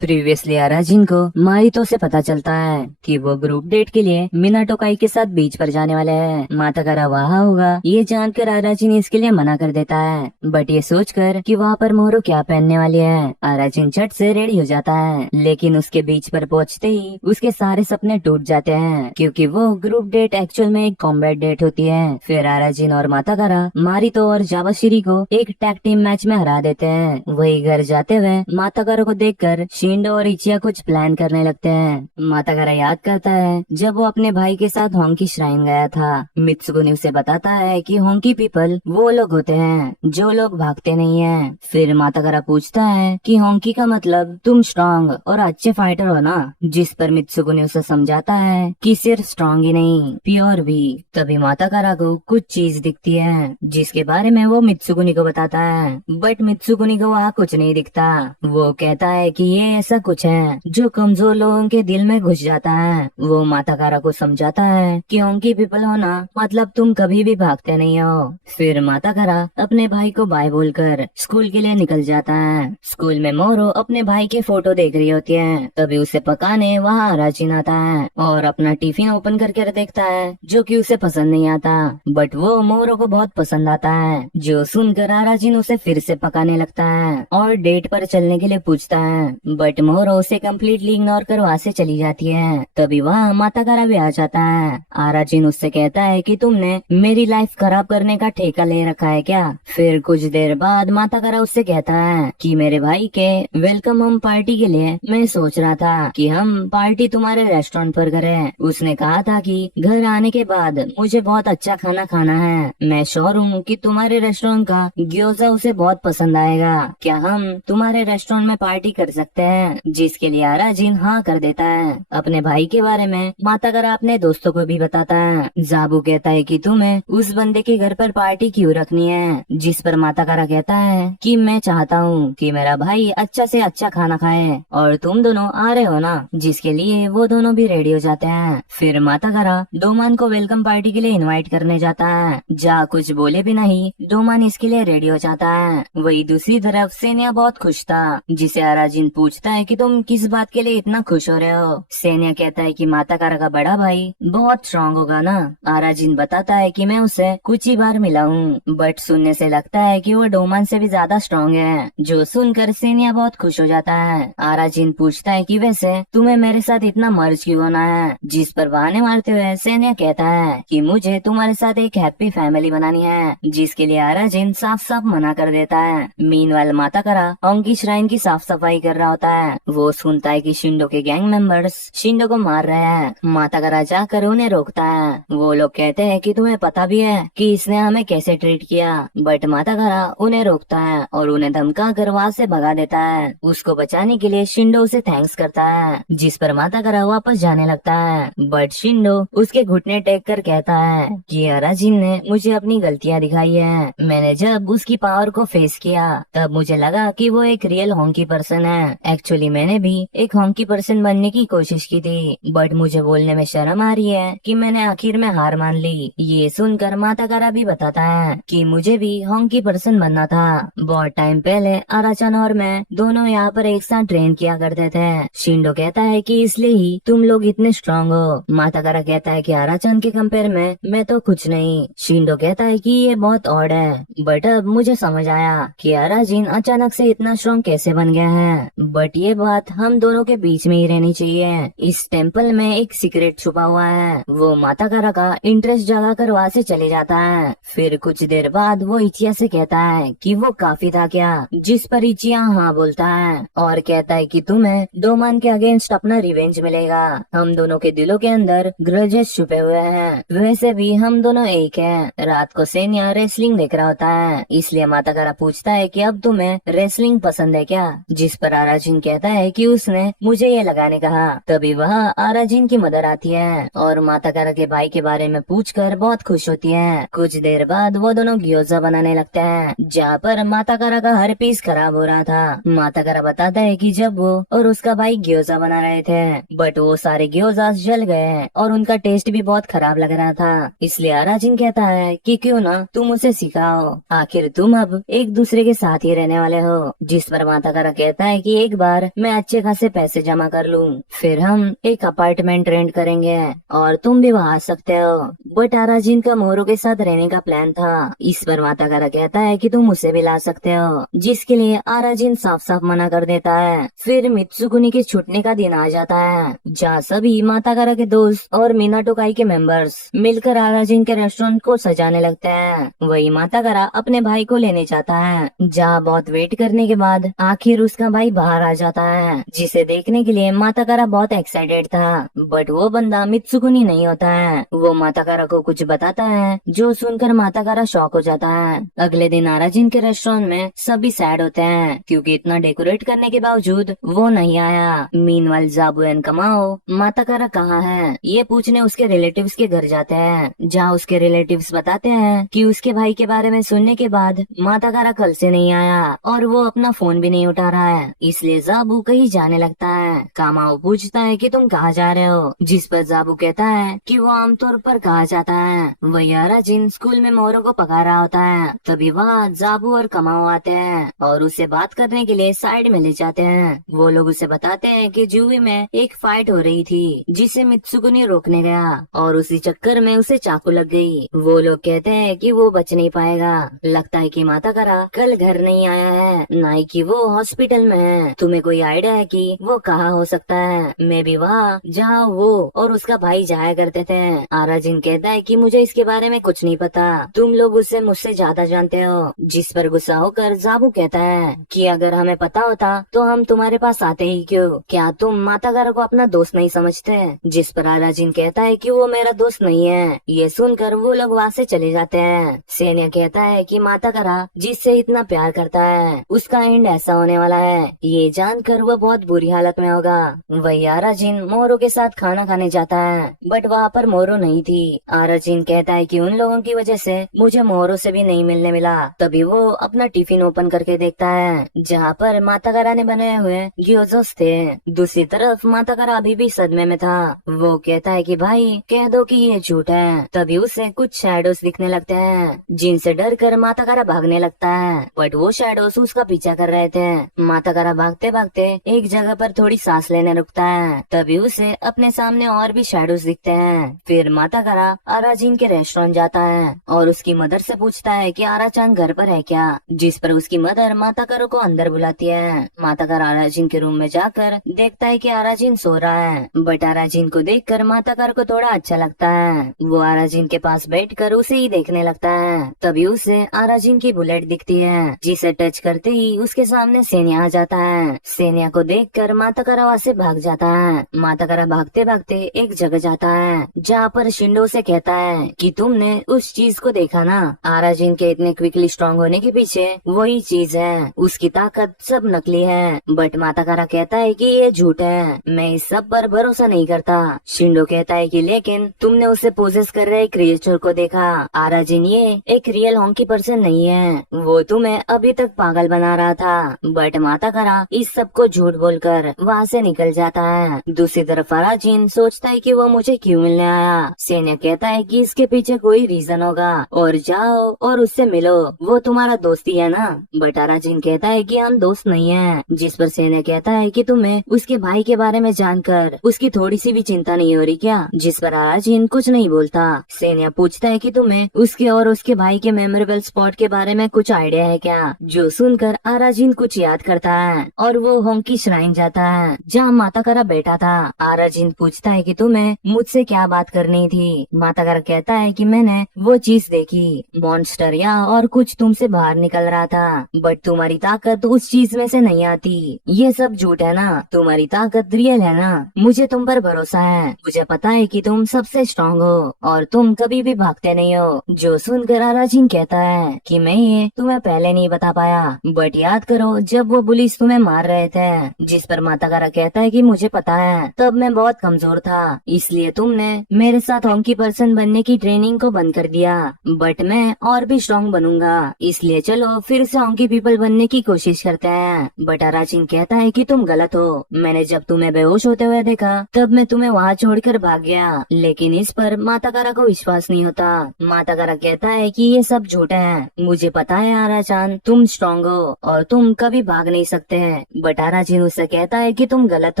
Previously अराजिन को मारितो से पता चलता है कि वो ग्रुप डेट के लिए मिनाटोकाई के साथ बीच पर जाने वाले हैं। माताकारा वहाँ होगा ये जानकर अराजिन इसके लिए मना कर देता है, बट ये सोचकर कि वहाँ पर मोरू क्या पहनने वाली है, अराजिन झट से रेडी हो जाता है। लेकिन उसके बीच पर पहुँचते ही उसके सारे सपने टूट जाते हैं, क्योंकि वो ग्रुप डेट एक्चुअल में एक कॉम्बैट डेट होती है। फिर अराजिन और माताकारा मारितो और जावाशिरी को एक टैग टीम मैच में हरा देते हैं। वही घर जाते हुए माताकारा को देखकर शिंडो और इचिया कुछ प्लान करने लगते हैं। माताकारा याद करता है जब वो अपने भाई के साथ होंकी श्राइन गया था। मित्सुगुनी उसे बताता है कि होंकी पीपल वो लोग होते हैं जो लोग भागते नहीं हैं। फिर माताकारा पूछता है कि होंकी का मतलब तुम स्ट्रांग और अच्छे फाइटर हो ना, जिस पर मित्सुगुनी उसे समझाता है कि सिर्फ स्ट्रांग ही नहीं प्योर भी। तभी माताकारा को कुछ चीज दिखती है जिसके बारे में वो मित्सुगुनी को बताता है, बट मित्सुगुनी को वहाँ कुछ नहीं दिखता। वो कहता है कि ये ऐसा कुछ है जो कमजोर लोगों के दिल में घुस जाता है। वो माताकारा को समझाता है कि होंकी पीपल होना मतलब तुम कभी भी भागते नहीं हो। फिर माताकारा अपने भाई को बाय बोलकर स्कूल के लिए निकल जाता है। स्कूल में मोरो अपने भाई के फोटो देख रही होती है, तभी उसे पकाने वहाँ अराजिन आता है और अपना टिफिन ओपन करके देखता है जो कि उसे पसंद नहीं आता, बट वो मोरो को बहुत पसंद आता है। जो सुनकर अराजिन उसे फिर से पकाने लगता है और डेट पर चलने के लिए पूछता है, बट मोरो उसे कम्प्लीटली इग्नोर कर वहाँ से चली जाती है। तभी वहाँ माताकारा भी आ जाता है। अराजिन उससे कहता है कि तुमने मेरी लाइफ खराब करने का ठेका ले रखा है क्या। फिर कुछ देर बाद माताकारा उससे कहता है कि मेरे भाई के वेलकम होम पार्टी के लिए मैं सोच रहा था कि हम पार्टी तुम्हारे रेस्टोरेंट पर करें। उसने कहा था कि घर आने के बाद मुझे बहुत अच्छा खाना खाना है। मैं श्योर हूँ कि तुम्हारे रेस्टोरेंट का ग्योजा उसे बहुत पसंद आएगा। क्या हम तुम्हारे रेस्टोरेंट में पार्टी कर सकते हैं? जिसके लिए अराजिन हाँ कर देता है। अपने भाई के बारे में माताकारा अपने दोस्तों को भी बताता है। जाबू कहता है कि तुम्हें उस बंदे के घर पर पार्टी क्यों रखनी है, जिस पर माताकारा कहता है कि मैं चाहता हूँ कि मेरा भाई अच्छा से अच्छा खाना खाए और तुम दोनों आ रहे हो ना, जिसके लिए वो दोनों भी रेडी हो जाते हैं। फिर माताकारा डोमान को वेलकम पार्टी के लिए इनवाइट करने जाता है। जा कुछ बोले भी नहीं डोमान इसके लिए रेडी हो जाता है। वही दूसरी तरफ सेनिया बहुत खुश था, जिसे अराजिन पूछता है कि तुम किस बात के लिए इतना खुश हो रहे हो। सेनिया कहता है कि माताकारा का बड़ा भाई बहुत स्ट्रांग होगा ना। अराजिन बताता है कि मैं उसे कुछ ही बार मिला हूँ, बट सुनने से लगता है कि वो डोमान से भी ज्यादा स्ट्रांग है। जो सुनकर सेनिया बहुत खुश हो जाता है। अराजिन पूछता है कि वैसे तुम्हें मेरे साथ इतना मर्ज क्यों होना है, जिस पर बहाने मारते हुए सेनिया कहता है कि मुझे तुम्हारे साथ एक हैप्पी फैमिली बनानी है, जिसके लिए अराजिन साफ साफ मना कर देता है। मीनवाइल माताकारा होंकी श्राइन की साफ सफाई कर रहा होता है। वो सुनता है कि शिंडो के गैंग मेंबर्स शिंडो को मार रहे हैं। माताकारा जाकर उन्हें रोकता है। वो लोग कहते हैं कि तुम्हें पता भी है कि इसने हमें कैसे ट्रीट किया, बट माताकारा उन्हें रोकता है और उन्हें धमका कर वहाँ से भगा देता है। उसको बचाने के लिए शिंडो उसे थैंक्स करता है, जिस पर माताकारा वापस जाने लगता है, बट शिंडो उसके घुटने टेक कर कहता है कि अराजिन ने मुझे अपनी गलतियाँ दिखाई है। मैंने जब उसकी पावर को फेस किया तब मुझे लगा कि वो एक रियल होंकी पर्सन है। एक्चुअली मैंने भी एक होंकी पर्सन बनने की कोशिश की थी, बट मुझे बोलने में शर्म आ रही है कि मैंने आखिर में हार मान ली। ये सुनकर माताकारा भी बताता है कि मुझे भी होंकी पर्सन बनना था। बहुत टाइम पहले अराचन और मैं दोनों यहाँ पर एक साथ ट्रेन किया करते थे। शिंडो कहता है कि इसलिए ही तुम लोग इतने स्ट्रांग हो। माताकारा कहता है कि अराचन के कंपेयर में मैं तो कुछ नहीं। शिंडो कहता है कि ये बहुत ऑड है, बट अब मुझे समझ आया कि अराजिन अचानक से इतना स्ट्रांग कैसे बन गया है। बट ये बात हम दोनों के बीच में ही रहनी चाहिए। इस टेम्पल में एक सीक्रेट छुपा हुआ है। वो माताकारा का इंटरेस्ट जगा कर वहाँ से चले जाता है। फिर कुछ देर बाद वो इचिया से कहता है कि वो काफी था क्या, जिस पर इचिया हाँ बोलता है और कहता है कि तुम्हें डोमान के अगेंस्ट अपना रिवेंज मिलेगा। हम दोनों के दिलों के अंदर ग्रजेस छुपे हुए हैं। वैसे भी हम दोनों एक हैं। रात को सेनिया रेसलिंग देख रहा होता है, इसलिए माताकारा पूछता है कि अब तुम्हें रेसलिंग पसंद है क्या, जिस पर अराजिन कहता है कि उसने मुझे ये लगाने कहा। तभी वह अराजिन की मदर आती है और माताकारा के भाई के बारे में पूछकर बहुत खुश होती है। कुछ देर बाद वो दोनों ग्योजा बनाने लगते हैं, जहाँ पर माताकारा का हर पीस खराब हो रहा था। माताकारा बताता है कि जब वो और उसका भाई ग्योजा बना रहे थे, बट वो सारे ग्योजा जल गए और उनका टेस्ट भी बहुत खराब लग रहा था। इसलिए अराजिन कहता है कि क्यों ना तुम उसे सिखाओ, आखिर तुम अब एक दूसरे के साथ ही रहने वाले हो। जिस पर माताकारा कहता है कि एक बार मैं अच्छे खासे पैसे जमा कर लूं, फिर हम एक अपार्टमेंट रेंट करेंगे और तुम भी वहाँ आ सकते हो। बट आराजिन का मोरू के साथ रहने का प्लान था। इस पर माताकारा कहता है कि तुम उसे भी ला सकते हो, जिसके लिए आराजिन साफ साफ मना कर देता है। फिर मित्सुकुनी के छूटने का दिन आ जाता है, जहाँ सभी माताकारा के दोस्त और मीनाटो काई के मेंबर्स मिलकर आराजिन के रेस्टोरेंट को सजाने लगते हैं। वही माताकारा अपने भाई को लेने जाता है, जहाँ बहुत वेट करने के बाद आखिर उसका भाई बाहर आ जाता है, जिसे देखने के लिए माताकारा बहुत एक्साइटेड था। बट वो बंदा मित्सुकुनी नहीं होता है। वो माताकारा को कुछ बताता है, जो सुनकर माताकारा शॉक हो जाता है। अगले दिन आराजिन के रेस्टोरेंट में सभी सैड होते हैं, क्योंकि इतना डेकोरेट करने के बावजूद वो नहीं आया। मीनवाइल जाबू एंड कमाओ माताकारा कहाँ है ये पूछने उसके रिलेटिव्स के घर जाते हैं, जहाँ उसके रिलेटिव्स बताते हैं कि उसके भाई के बारे में सुनने के बाद माताकारा कल से नहीं आया और वो अपना फोन भी नहीं उठा रहा है, इसलिए जाबू कहीं जाने लगता है। कामाओ पूछता है कि तुम कहाँ जा रहे हो, जिस पर जाबू कहता है कि वो आमतौर पर कहा जाता है। वही आराजिन स्कूल में मोरो को पका रहा होता है, तभी वहाँ जाबू और कमाओ आते हैं और उसे बात करने के लिए साइड में ले जाते हैं। वो लोग उसे बताते हैं कि जुवी में एक फाइट हो रही थी, जिसे मित्सुकुनी रोकने गया और उसी चक्कर में उसे चाकू लग गई। वो लोग कहते हैं कि वो बच नहीं पाएगा। लगता है कि माताकारा कल घर नहीं आया है, ना ही कि वो हॉस्पिटल में है। तुम्हें कोई आइडिया है कि वो कहाँ हो सकता है? मैं भी वहाँ जहाँ वो और उसका भाई जाया करते थे। आराजिन कहता है कि मुझे इसके बारे में कुछ नहीं पता, तुम लोग उससे मुझसे ज्यादा जानते हो। जिस पर गुस्सा होकर जाबू कहता है कि अगर हमें पता होता तो हम तुम्हारे पास आते ही क्यों? क्या तुम माताकारा को अपना दोस्त नहीं समझते? जिस पर आराजिन कहता है कि वो मेरा दोस्त नहीं है। ये सुनकर वो लोग वहाँ से चले जाते हैं। सेनिया कहता है कि माताकारा जिससे इतना प्यार करता है उसका एंड ऐसा होने वाला है, ये जानकर वो बहुत बुरी हालत में होगा। वही आराजिन मोरो के साथ खाना खाने जाता है, बट वहाँ पर मोरो नहीं थी। आराजिन कहता है कि उन लोगों की वजह से मुझे मोरो से भी नहीं मिलने मिला। तभी वो अपना टिफिन ओपन करके देखता है, जहाँ पर माताकारा ने बनाए हुए ग्योजोस थे। दूसरी तरफ माताकारा अभी भी सदमे में था। वो कहता है कि भाई कह दो कि ये झूठ है। तभी उसे कुछ शैडोज दिखने लगते हैं, जिनसे डर कर माताकारा भागने लगता है, बट वो शैडोज उसका पीछा कर रहे थे। माताकारा भागते भागते एक जगह पर थोड़ी सांस लेने रुकता है, तभी उसे अपने सामने और भी शैडोज दिखते हैं। फिर माताकारा आराजिन के रेस्टोरेंट जाता है और उसकी मदर से पूछता है कि आराचान घर पर है क्या, जिस पर उसकी मदर माताकारा को अंदर बुलाती है। माताकारा आराजिन के रूम में जाकर देखता है कि आराजिन सो रहा है, बट आराजिन को देखकर माताकारा को थोड़ा अच्छा लगता है। वो आराजिन के पास बैठकर उसे ही देखने लगता है। तभी उसे आराजिन की बुलेट दिखती है, जिसे टच करते ही उसके सामने सेनिया आ जाता है। सेनिया को देखकर माताकारा वहाँ से भाग जाता है। माताकारा भागते भागते एक जगह जाता है, जहाँ पर शिंडो से कहता है कि तुमने उस चीज को देखा ना, आराजिन के इतने क्विकली स्ट्रांग होने के पीछे वही चीज है, उसकी ताकत सब नकली है। बट माताकारा कहता है कि ये झूठ है, मैं इस सब पर भरोसा नहीं करता। शिंडो कहता है कि लेकिन तुमने उसे पोजेस कर रहे क्रिएचर को देखा, आराजिन ये एक रियल हॉन्की पर्सन नहीं है, वो तुम्हें अभी तक पागल बना रहा था। बट माताकारा इस सब को झूठ बोलकर वहाँ से निकल जाता है। दूसरी तरफ आराजिन सोचता है कि वो मुझे क्यों मिलने आया। सेनिया कहता है कि इसके पीछे कोई रीजन होगा और जाओ और उससे मिलो, वो तुम्हारा दोस्ती है ना। बट आराजिन कहता है कि हम दोस्त नहीं हैं। जिस पर सेनिया कहता है कि तुम्हें उसके भाई के बारे में जानकर उसकी थोड़ी सी भी चिंता नहीं हो रही क्या? जिस पर आराजिन कुछ नहीं बोलता। सेनिया पूछता है कि तुम्हें उसके और उसके भाई के मेमोरेबल स्पॉट के बारे में कुछ आइडिया है क्या? जो सुनकर आराजिन कुछ याद करता है और वो होंकी श्राइन जाता है, जहाँ माताकारा बैठा था। आराजिन पूछता है कि तुम्हें मुझसे क्या बात करनी थी? माताकारा कहता है कि मैंने वो चीज देखी, मॉन्स्टर या और कुछ तुमसे बाहर निकल रहा था, बट तुम्हारी ताकत उस चीज में से नहीं आती। ये सब झूठ है ना, तुम्हारी ताकत रियल है ना? मुझे तुम पर भरोसा है, मुझे पता है कि तुम सबसे स्ट्रांग हो और तुम कभी भी भागते नहीं हो। जो सुनकर आराजिन कहता है कि मैं ये तुम्हें पहले नहीं बता पाया, बट याद करो जब वो पुलिस तुम्हें मार रहे थे। जिस पर माताकारा कहता है कि मुझे पता है, तब मैं बहुत कमजोर था, इसलिए तुमने मेरे साथ हॉन्की पर्सन बनने की ट्रेनिंग को बंद कर दिया, बट मैं और भी स्ट्रांग बनूंगा, इसलिए चलो फिर से हॉन्की पीपल बनने की कोशिश करते हैं। बट आराजिन कहता है कि तुम गलत हो, मैंने जब तुम्हें बेहोश होते हुए देखा तब मैं तुम्हें वहाँ छोड़कर भाग गया। लेकिन इस पर माताकारा को विश्वास नहीं होता। माताकारा कहता है कि ये सब झूठ है, मुझे पता है आराचान तुम स्ट्रांग हो और तुम कभी भाग नहीं सकते हैं, बट आराजिन उससे कहता है कि तुम गलत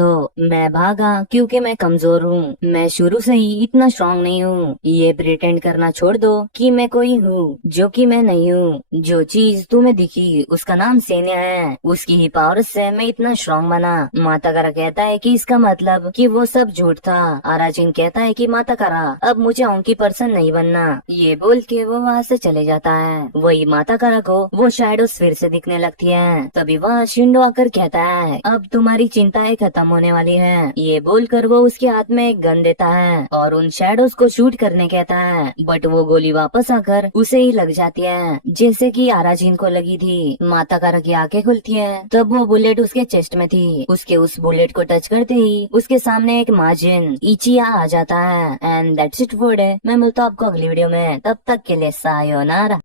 हो, मैं भागा क्योंकि मैं कमजोर हूँ, मैं शुरू से ही इतना स्ट्रांग नहीं हूँ। ये प्रिटेंड करना छोड़ दो कि मैं कोई हूँ जो कि मैं नहीं हूँ। जो चीज तुम्हें दिखी उसका नाम सैन्य है, उसकी ही पावर से मैं इतना स्ट्रांग बना। माताकारा कहता है कि इसका मतलब कि वो सब झूठ था। आराजिन कहता है कि माताकारा अब मुझे ऑंकी पर्सन नहीं बनना। ये बोल के वो वहाँ से चले जाता है। वही माताकारा को वो शैडोज फिर से दिखने लगती है। तभी वह शिंडो आकर कहता है अब तुम्हारी चिंताएं खत्म होने वाली है। ये बोलकर वो उसके हाथ में एक गन देता है और उन शैडोज को शूट करने कहता है, बट वो गोली वापस आकर उसे ही लग जाती है जैसे कि आराजिन को लगी थी। माताकारा की आंखें खुलती है तब वो बुलेट उसके चेस्ट में थी। उसके उस बुलेट को टच करते ही उसके सामने एक माजिन इचिया आ जाता है। And that's it for today. मैं मिलता हूँ आपको अगली वीडियो में, तब तक के लिए सायोनारा।